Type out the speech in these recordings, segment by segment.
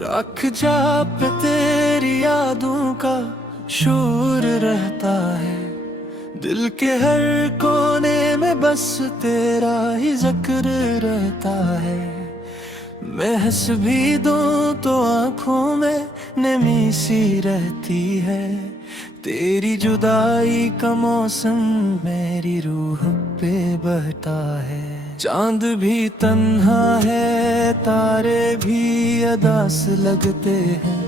रख जा पे तेरी यादों का शोर रहता है, दिल के हर कोने में बस तेरा ही जिक्र रहता है। मैं हंस भी दूं तो आंखों में नमी सी रहती है, तेरी जुदाई का मौसम मेरी रूह पे बहता है। चांद भी तन्हा है, तारे भी अदास लगते हैं,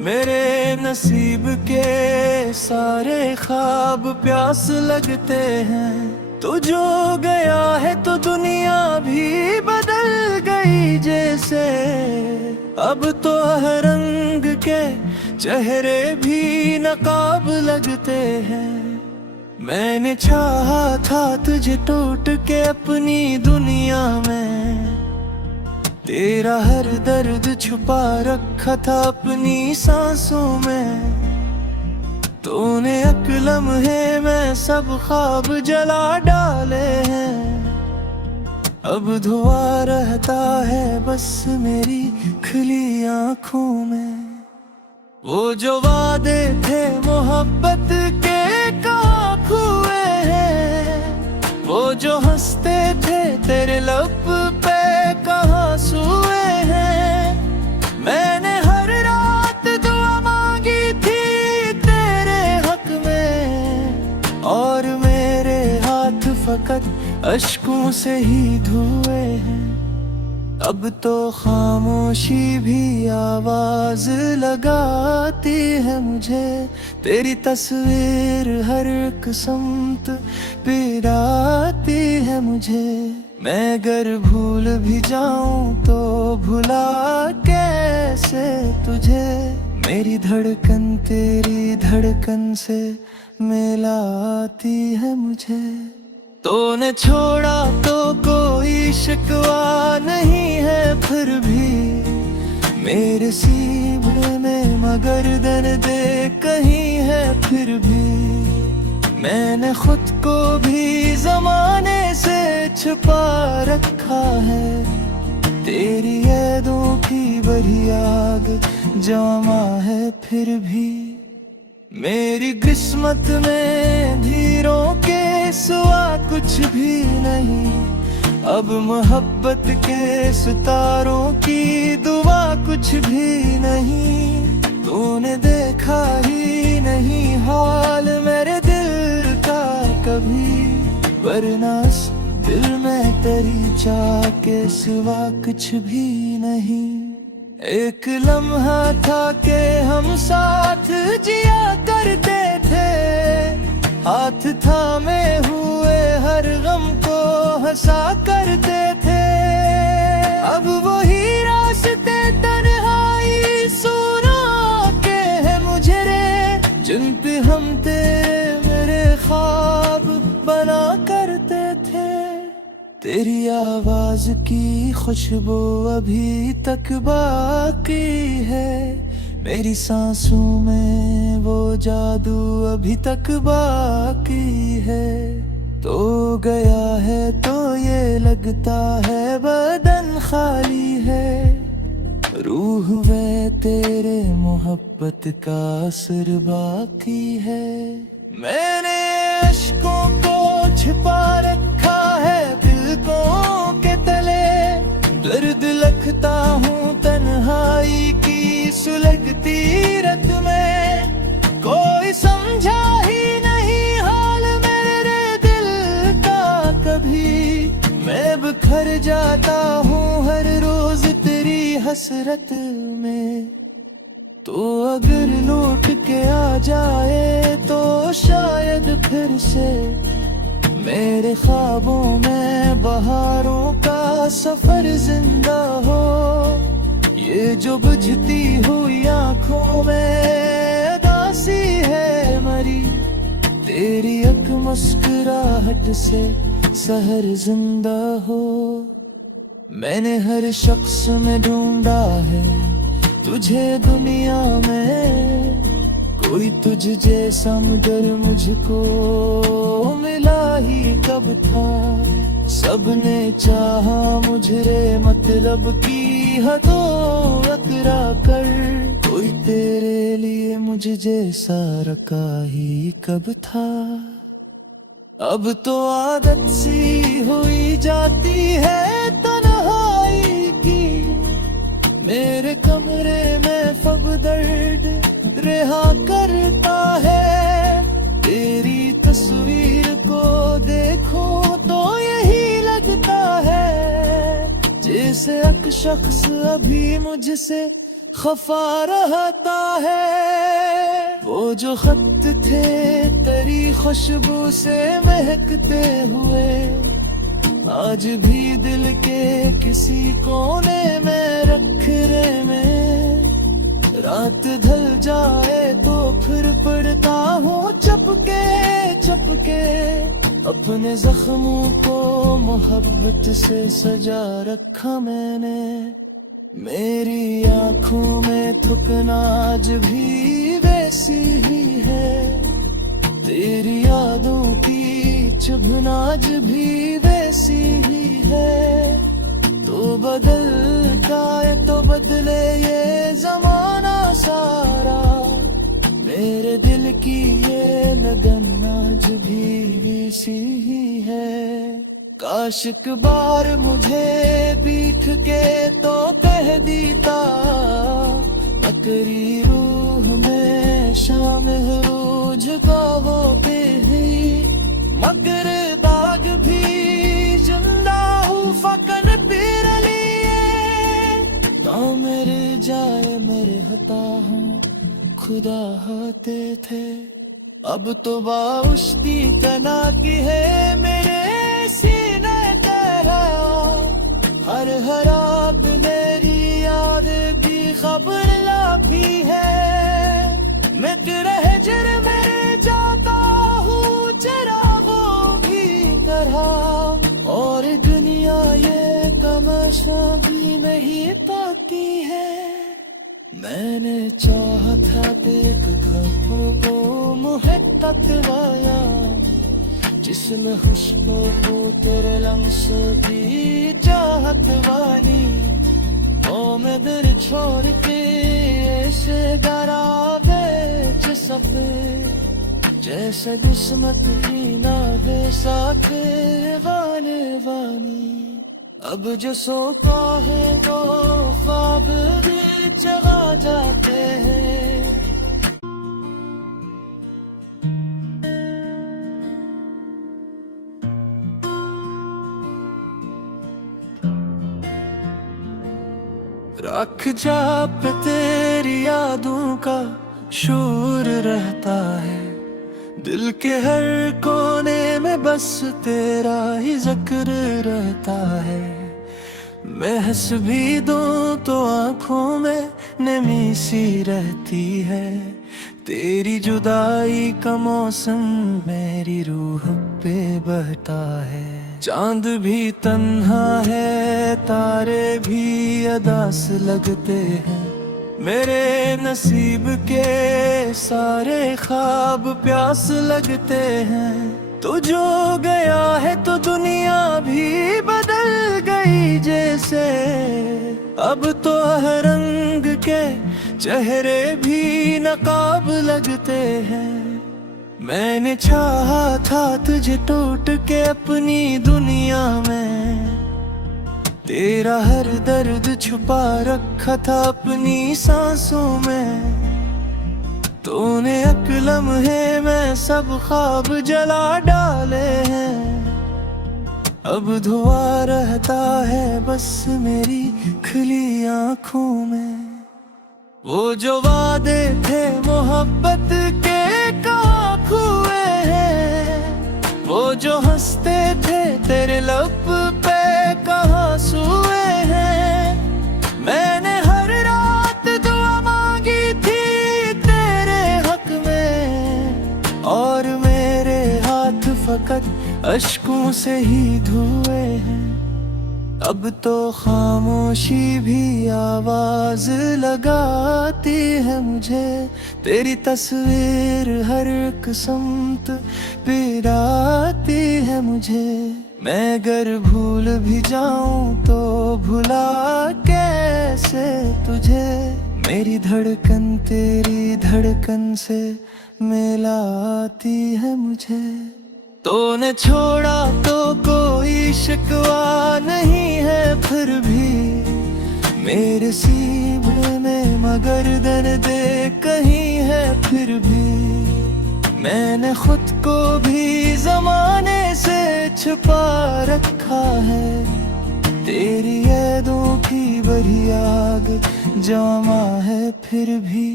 मेरे नसीब के सारे ख्वाब प्यास लगते हैं। तू जो गया है तो दुनिया भी बदल गई जैसे, अब तो हर रंग के चेहरे भी नकाब लगते हैं। मैंने चाहा था तुझे टूट के अपनी दुनिया में, तेरा हर दर्द छुपा रखा था अपनी सांसों में। तूने एक लम्हे में सब ख्वाब जला डाले हैं, अब धुआं रहता है बस मेरी खुली आंखों में। वो जो वादे थे मोहब्बत के कहाँ हुए हैं, वो जो हंसते थे तेरे लब पे कहाँ सोए हैं। मैंने हर रात दुआ मांगी थी तेरे हक में, और मेरे हाथ फकत अश्कों से ही धुए हैं। अब तो खामोशी भी आवाज लगाती है मुझे, तेरी तस्वीर हर एक समत पिराती है मुझे। मैं अगर भूल भी जाऊं तो भुला कैसे तुझे, मेरी धड़कन तेरी धड़कन से मिलाती है मुझे। तूने छोड़ा तो कोई शिकवा नहीं है, फिर भी मेरे सीने में मगर दर्द कहीं है। फिर भी मैंने खुद को भी जमाने से छुपा रखा है, तेरी यादों की बड़ी आग जमा है। फिर भी मेरी किस्मत में धीरों के सिवा कुछ भी नहीं, अब मोहब्बत के सितारों की दुआ कुछ भी नहीं। तूने देखा ही नहीं हाल मेरे दिल का कभी, वरना इस दिल में तेरी चाह के सिवा कुछ भी नहीं। एक लम्हा था कि हम साथ जिया करते थे, हाथ थामे हुए हर गम को हंसा करते थे। अब वही रास्ते तन्हाई सुना के है मुझे रे, जिन पे हम तेरे मेरे ख्वाब बना करते थे। तेरी आवाज की खुशबू अभी तक बाकी है, मेरी सांसों में वो जादू अभी तक बाकी है। तो गया है तो ये लगता है बदन खाली है, रूह वे तेरे मोहब्बत का असर बाकी है। मैंने अश्कों को छिपा रखा है दिलों के तले, दर्द लगता हूँ तन्हाई की सुलगती रत में। कोई समझा ही नहीं हाल मेरे दिल का कभी, मैं बिखर जाता हूँ हर रोज तेरी हसरत में। तो अगर लौट के आ जाए तो शायद फिर से मेरे ख्वाबों में बहारों का सफर जिंदा हो। ये जो बुझती हुई आंखों में उदासी है मरी, तेरी एक मुस्कुराहट से सहर जिंदा हो। मैंने हर शख्स में ढूंढा है तुझे दुनिया में, कोई तुझ जैसा मगर मुझको मिला ही कब था। सबने चाहा मुझे मतलब की हदों अकरा कर, कोई तेरे लिए मुझ जैसा रखा ही कब था। अब तो आदत सी हुई जाती है तन्हाई की, मेरे कमरे में फब दर्द रिहा करता है। तेरी तस्वीर को देखो तो यही लगता है जैसे एक शख्स अभी मुझसे खफा रहता है। वो जो खत थे तेरी खुशबू से महकते हुए, आज भी दिल के किसी कोने में रख रहे में। रात ढल जाए तो फिर पड़ता हूँ चपके चपके, अपने जख्मों को मोहब्बत से सजा रखा मैंने। मेरी आँखों में थुकना आज भी वैसी ही है, तेरी यादों की चुभना आज भी वैसी ही है। तो बदलता है तो बदले ये जमाना सारा, मेरे दिल की ये लगन आज भी वैसी ही है। काश एक बार मुझे बीत के तो कह दीता, मकरी रूह में शाम रोज का वो ही, मगर बाग भी जिंदा हूँ फकन पीर लिए। तो मेरे जाए मेरे हता हूँ खुदा होते थे, अब तो बाउश्ती तना की है मेरे सीने तेरा। हर हराब मेरी याद की खबर लाभी है, मैं तेरे हिजर में जाता हूँ चिरागों की तरह। और दुनिया ये तमाशा भी नहीं पाती है, मैंने चाहा था देख खबरों को मुहे तकवाया, जिसमें खुशबू को तेरे लम्स की चाहत वाली। ओ मैं दिल छोड़ के ऐसे डरा बेच सके, जैसे किस्मत की ना वे साथ वाने वानी। अब जो सोता है तो ख्वाब भी जगा जाते हैं। रख जा पे तेरी यादों का शोर रहता है, दिल के हर कोने में बस तेरा ही जिक्र रहता है। मैं हंस भी दूं तो आंखों में नमी सी रहती है, तेरी जुदाई का मौसम मेरी रूह पे बहता है। चांद भी तन्हा है तारे भी अदास लगते हैं, मेरे नसीब के सारे ख्वाब प्यास लगते हैं। तू जो गया है तो दुनिया भी बदल गई जैसे, अब तो हर रंग के चेहरे भी नकाब लगते हैं। मैंने चाहा था तुझे टूट के अपनी दुनिया में, तेरा हर दर्द छुपा रखा था अपनी सांसों में। तूने एक लम्हे में सब ख्वाब जला डाले हैं, अब धुआं रहता है बस मेरी खुली आँखों में। वो जो वादे थे मोहब्बत के कहाँ हुए हैं, वो जो हंसते थे तेरे लब पे कहाँ सोए हैं। मैंने हर रात दुआ मांगी थी तेरे हक में, और मेरे हाथ फकत अश्कों से ही धुए हैं। अब तो खामोशी भी आवाज लगाती है मुझे, तेरी तस्वीर हर एक समत पिराती है मुझे। मैं अगर भूल भी जाऊं तो भुला कैसे तुझे। मेरी धड़कन तेरी धड़कन से मिलाती है मुझे। तूने छोड़ा तो कोई शिकवा नहीं है फिर भी मेरे सीने में, मगर दर्द कहीं है फिर भी। मैंने खुद को भी जमाने से छुपा रखा है। तेरी यादों की बड़ी आग जमा है फिर भी।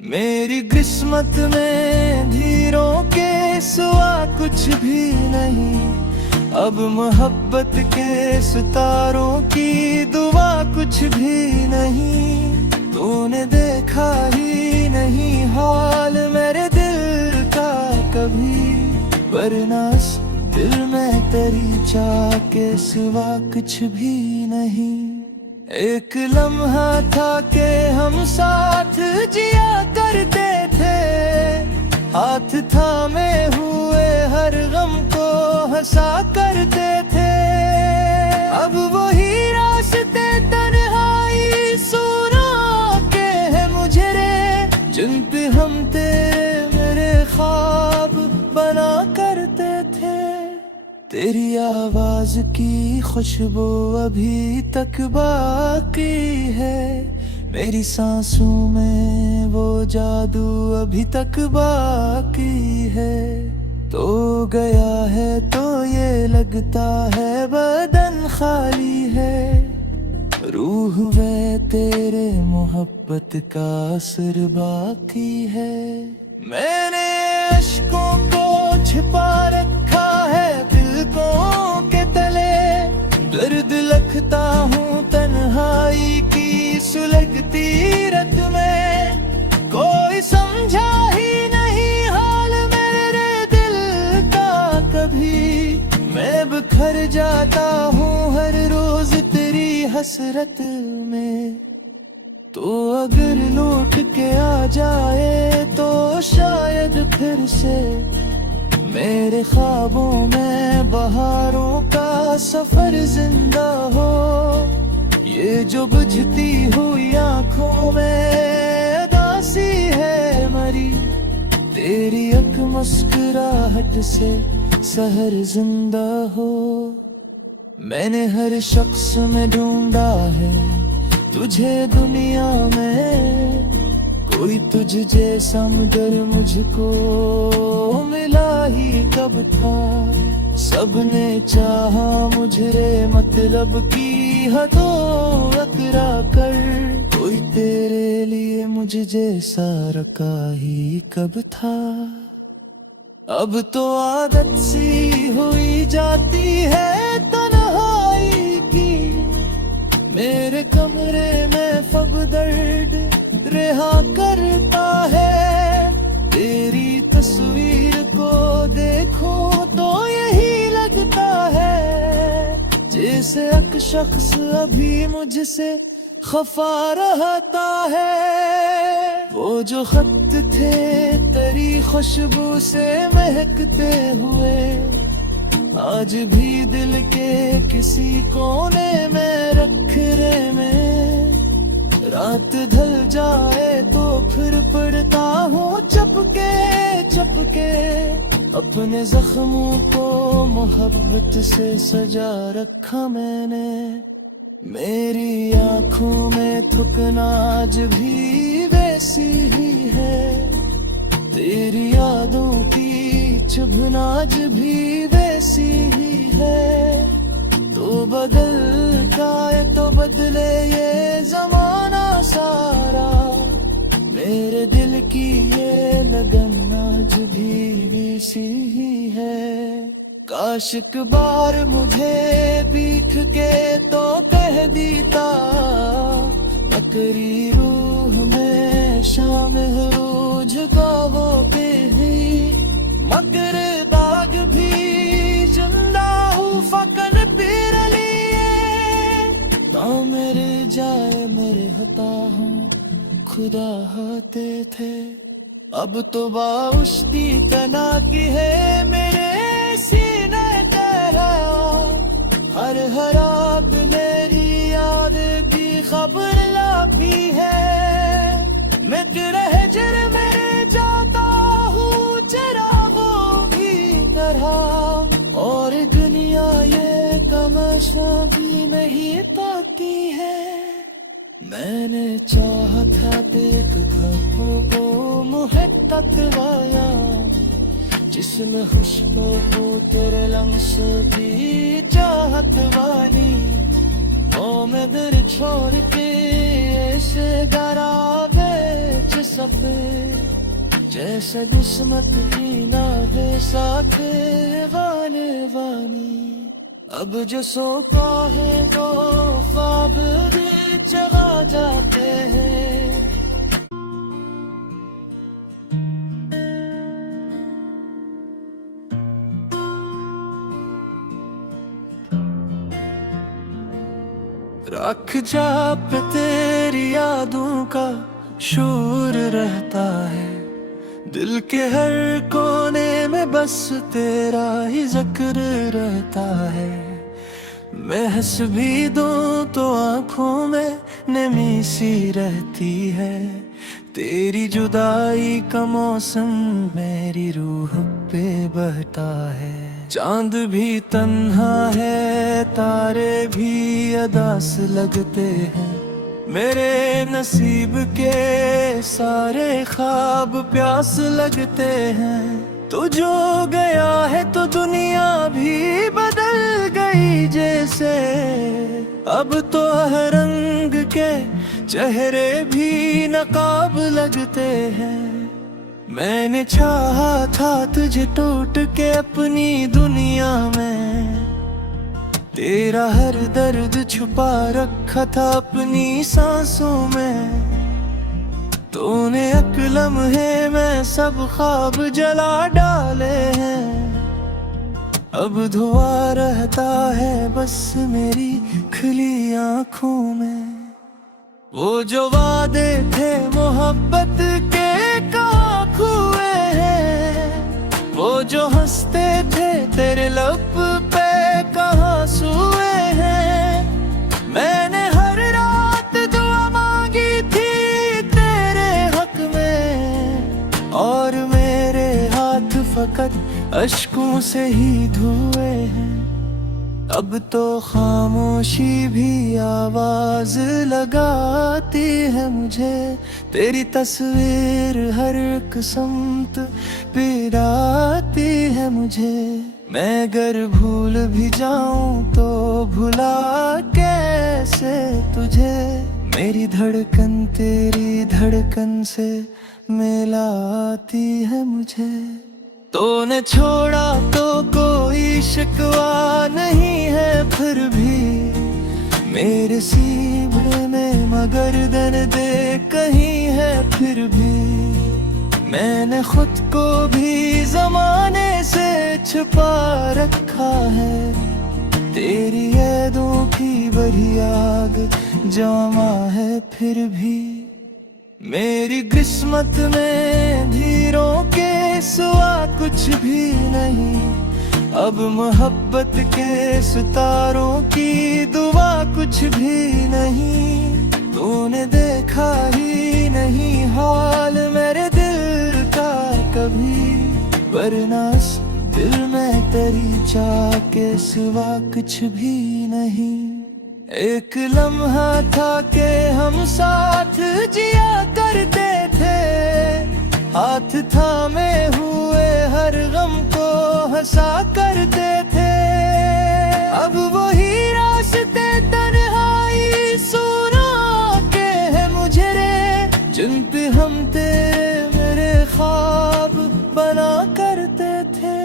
मेरी किस्मत में धीरों के सिवा कुछ भी नहीं। अब मोहब्बत के सितारों की दुआ कुछ भी नहीं। तूने देखा ही नहीं हाल मेरे दिल का कभी, वरना इस दिल में तेरी चाह के सिवा कुछ भी नहीं। एक लम्हा था कि हम साथ जिया करते थे, हाथ थामे हुए हर गम को हंसा करते थे। अब वही रास्ते तन्हाई सुना के है मुझे रे, जिन पे हम तेरे मेरे ख्वाब बना करते थे। तेरी आवाज की खुशबू अभी तक बाकी है, मेरी सांसों में वो जादू अभी तक बाकी है। तो गया है तो ये लगता है बदन खाली है, रूह वे तेरे मोहब्बत का असर बाकी है। मैंने अश्कों को छिपा रखा है पलकों के तले, दर्द लगता हूँ तन्हाई की सुलगती रत में। कोई समझा ही नहीं हाल मेरे दिल का कभी, मैं बिखर जाता हूँ हर रोज तेरी हसरत में। तो अगर लौट के आ जाए तो शायद फिर से मेरे ख्वाबों में बहारों का सफर जिंदा हो। ये जो बुझती हुई आंखों में उदासी है मरी, तेरी एक मुस्कुराहट से सहर जिंदा हो। मैंने हर शख्स में ढूंढा है तुझे दुनिया में, कोई तुझ जैसा मगर मुझको मिला ही कब था। सबने चाहा मुझे मतलब की हदों अकरा कर, कोई तेरे लिए मुझ जैसा रखा ही कब था। अब तो आदत सी हुई जाती है तन्हाई की, मेरे कमरे में फब दर्द रिहा करता है। तेरी तस्वीर को देखूं तो यही लगता है जैसे एक शख्स अभी मुझसे खफा रहता है। वो जो खत थे तेरी खुशबू से महकते हुए, आज भी दिल के किसी कोने में रखने में। रात ढल जाए तो फिर पड़ता हूँ चपके चपके, अपने जख्मों को मोहब्बत से सजा रखा मैंने। मेरी आँखों में थुकना आज भी वैसी ही है, तेरी यादों की चुभना आज भी वैसी ही है। तो बदल का तो बदले ये जमाना सारा, मेरे दिल की ये लगन आज भी वैसी ही है। काश एक बार मुझे दिख के तो कह दीता, अकरी रूह में शामिल रोज गावो पे ही। मगर बाग भी जिंदा हूँ फकन पीर लिए, तो मेरे जाए मेरे हता हूँ खुदा होते थे। अब तो बाउश्ती तना की है मेरे सीने तेरा, हर रात मेरी याद की खबर लाती है। मैं तेरे हिजर में जाता हूँ चिरागों की तरह, और दुनिया ये तमाशा भी नहीं पाती है। मैंने चाहा था देख वो मुहब्बत वाया, जिसमें खुशबू को तेरे लम्स की चाहत वाली। ओ मैं दिल छोड़ के ऐसे गरा बेच सके, जैसे किस्मत की ना है साथ वाले वानी। अब जो सोता है तो ख्वाब भी जगा जाते हैं। रख जा पे तेरी यादों का शोर रहता है, दिल के हर कोने में बस तेरा ही जिक्र रहता है। मैं हंस भी दूं तो आंखों में नमी सी रहती है, तेरी जुदाई का मौसम मेरी रूह पे बहता है। चांद भी तन्हा है, तारे भी अदास लगते हैं, मेरे नसीब के सारे ख्वाब प्यास लगते हैं। तू जो गया है तो दुनिया भी बदल गई जैसे, अब तो हर रंग के चेहरे भी नकाब लगते हैं। मैंने चाहा था तुझे टूट के अपनी दुनिया में, तेरा हर दर्द छुपा रखा था अपनी सांसों में। तूने एक लम्हे में सब ख्वाब जला डाले हैं, अब धुआं रहता है बस मेरी खुली आंखों में। वो जो वादे थे मोहब्बत के कहाँ हुए हैं, वो जो हंसते थे तेरे लब पे कहाँ सोए हैं। मैंने हर रात दुआ मांगी थी तेरे हक में, और मेरे हाथ फकत अश्कों से ही धुए हैं। अब तो खामोशी भी आवाज लगाती है मुझे, तेरी तस्वीर हर एक समत पिराती है मुझे। मैं अगर भूल भी जाऊं तो भुला कैसे तुझे, मेरी धड़कन तेरी धड़कन से मिलाती है मुझे। तूने छोड़ा तो कोई शिकवा नहीं है फिर भी, मेरे सीने में मगर दर्द कहीं है फिर भी। मैंने खुद को भी जमाने से छुपा रखा है, तेरी यादों की बड़ी आग जमा है फिर भी। मेरी किस्मत में धीरों के सिवा कुछ भी नहीं, अब मोहब्बत के सितारों की दुआ कुछ भी नहीं। तूने देखा ही नहीं हाल मेरे दिल का कभी, वरना इस दिल में तेरी चाह के सिवा कुछ भी नहीं। एक लम्हा था कि हम साथ जिया करते थे, हाथ थामे हुए हर गम को हंसा करते थे। अब वही रास्ते तन्हाई सुना के है मुझे रे, जिन पे हम तेरे मेरे ख्वाब बना करते थे।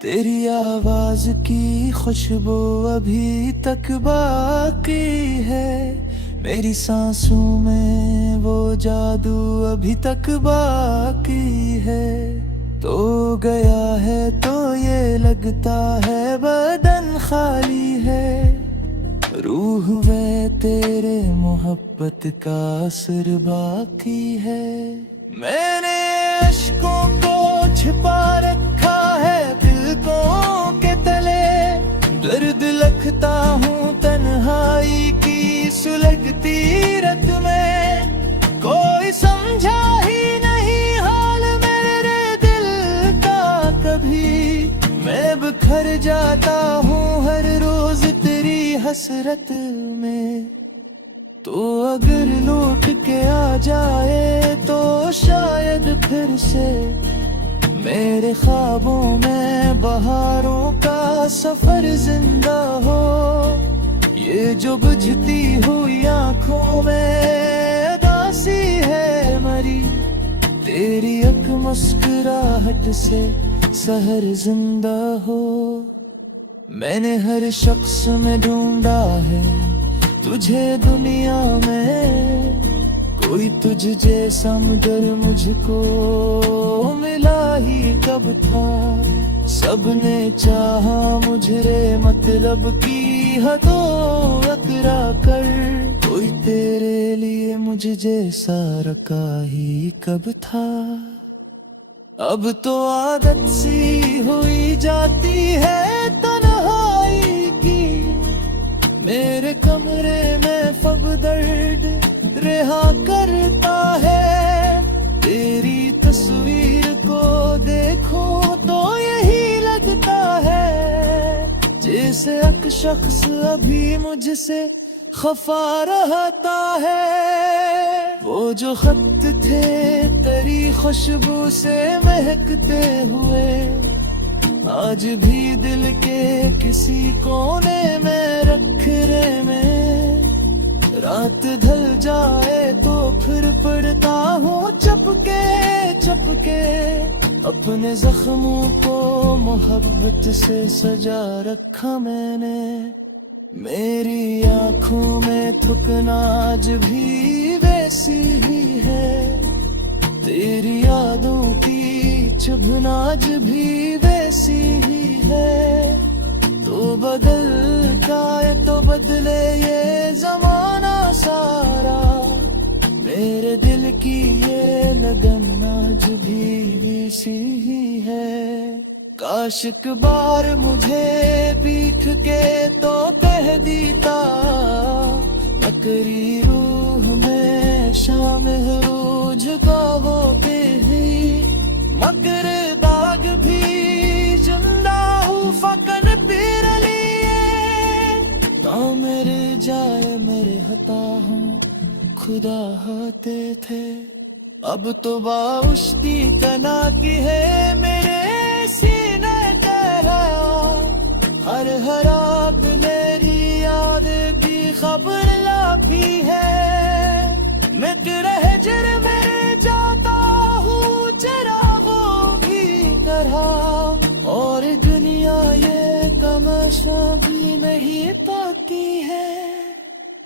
तेरी आवाज की खुशबू अभी तक बाकी है, मेरी सांसों में वो जादू अभी तक बाकी है। तो गया है तो ये लगता है बदन खाली है, रूह में तेरे मोहब्बत का असर बाकी है। मैंने अश्कों को छिपा रखा है दिल को के तले, दर्द लगता भर जाता हूँ हर रोज तेरी हसरत में। तो अगर लौट के आ जाए तो शायद फिर से मेरे ख्वाबों में बहारों का सफर जिंदा हो। ये जो बुझती हुई आंखों में उदासी है मरी, तेरी एक मुस्कुराहट से सहर जिंदा हो। मैंने हर शख्स में ढूंढा है तुझे दुनिया में, कोई तुझ जैसा मगर मुझको मिला ही कब था। सबने चाहा मुझे मतलब की हदों अकरा कर, कोई तेरे लिए मुझ जैसा रखा ही कब था। अब तो आदत सी हुई जाती है तन्हाई की, मेरे कमरे में फब दर्द रिहा करता है। तेरी तस्वीर को देखो तो यही लगता है जैसे एक शख्स अभी मुझसे खफा रहता है। वो जो खत थे तेरी खुशबू से महकते हुए, आज भी दिल के किसी कोने में रख रहे में। रात ढल जाए तो फिर पड़ता हूँ चपके चपके, अपने जख्मों को मोहब्बत से सजा रखा मैंने। मेरी आँखों में थुकना आज भी वैसी ही है, तेरी यादों की चुभना आज भी वैसी ही है। तो बदलता है तो बदले ये जमाना सारा, मेरे दिल की ये लगन आज भी वैसी ही है। काश एक बार मुझे बीठ के तो कह दीता, मकरी रूह में शामिल रूझ का वो ही, मगर दाग भी जिंदा हूँ फकन पीर लिए। तो मेरे जाए मेरे हता हूँ खुदा होते थे, अब तो बाउश्ती तना की है मेरे सीने तेरा। हर हराब मेरी याद की खबर लाभी है, मैं तेरे हिजर में जाता हूँ चरागों की तरह। और दुनिया ये तमाशा भी नहीं पाती है,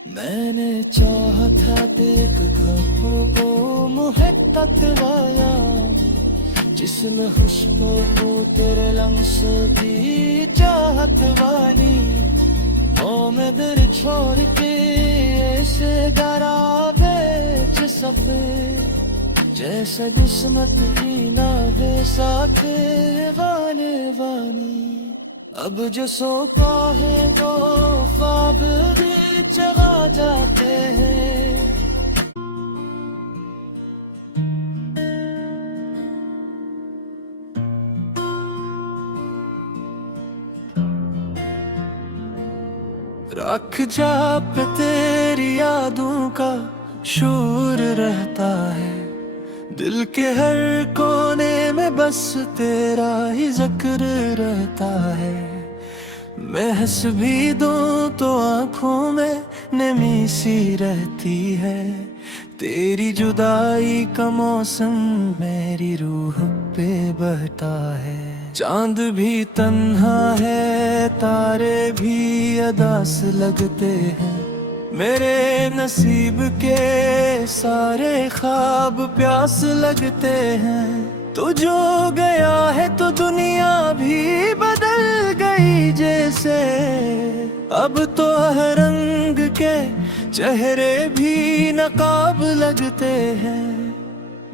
मैंने चाहा था देख खाबों को मुहब्बत वाया, जिसमें खुशबू को तेरे लम्स की चाहत वाली। ओ मैं दिल छोड़ के ऐसे डरा बेच सके, जैसे किस्मत की ना है साथ वाले वानी। अब जो सोता है तो ख्वाब भी चला जाते हैं। रख जा पे तेरी यादों का शोर रहता है, दिल के हर कोने में बस तेरा ही जिक्र रहता है। मैं हंस भी दूं तो आंखों में नमी सी रहती है, तेरी जुदाई का मौसम मेरी रूह पे बहता है। चांद भी तन्हा है, तारे भी अदास लगते हैं, मेरे नसीब के सारे ख्वाब प्यास लगते हैं। तो जो गया है तो दुनिया भी बदल गई जैसे, अब तो हर रंग के चेहरे भी नकाब लगते हैं।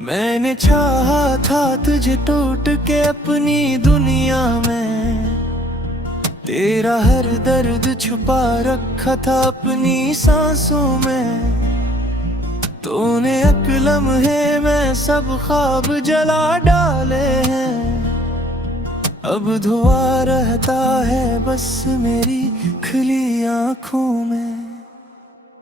मैंने चाहा था तुझे टूट के अपनी दुनिया में, तेरा हर दर्द छुपा रखा था अपनी सांसों में। तूने एक लम्हे में सब ख्वाब जला डाले हैं, अब अब धुआं रहता है बस मेरी खुली आंखों में।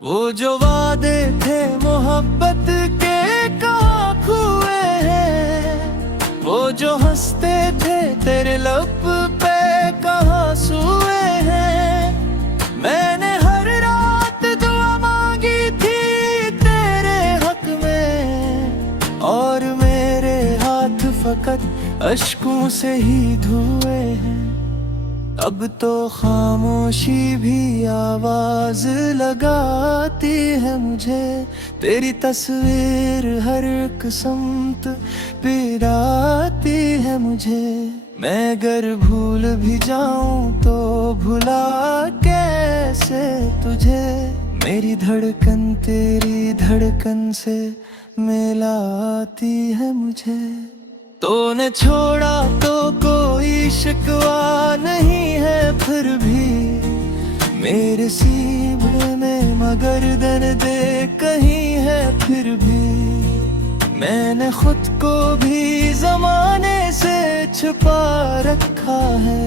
वो जो वादे थे मोहब्बत के कहाँ हुए हैं, वो जो हंसते थे तेरे लब पे कहाँ सोए हैं। मैंने हर रात दुआ मांगी थी तेरे हक में, और मेरे हाथ फकत अश्कों से ही धुए हैं। अब तो खामोशी भी आवाज लगाती है मुझे, तेरी तस्वीर हर एक समत पिराती है मुझे। मैं अगर भूल भी जाऊं तो भुला कैसे तुझे, मेरी धड़कन तेरी धड़कन से मिलाती है मुझे। तूने छोड़ा तो कोई शिकवा नहीं है, फिर भी मेरे सीने में मगर दर्द कहीं है। फिर भी मैंने खुद को भी जमाने से छुपा रखा है,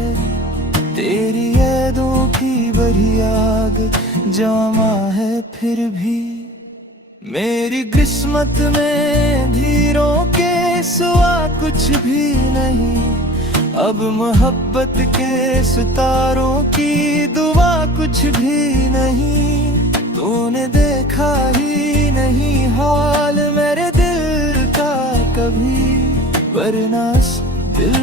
तेरी यादों की बड़ी आग जमा है। फिर भी मेरी किस्मत में धीरों के सिवा कुछ भी नहीं, अब मोहब्बत के सितारों की दुआ कुछ भी नहीं। तूने देखा ही नहीं हाल मेरे दिल का कभी, वरना दिल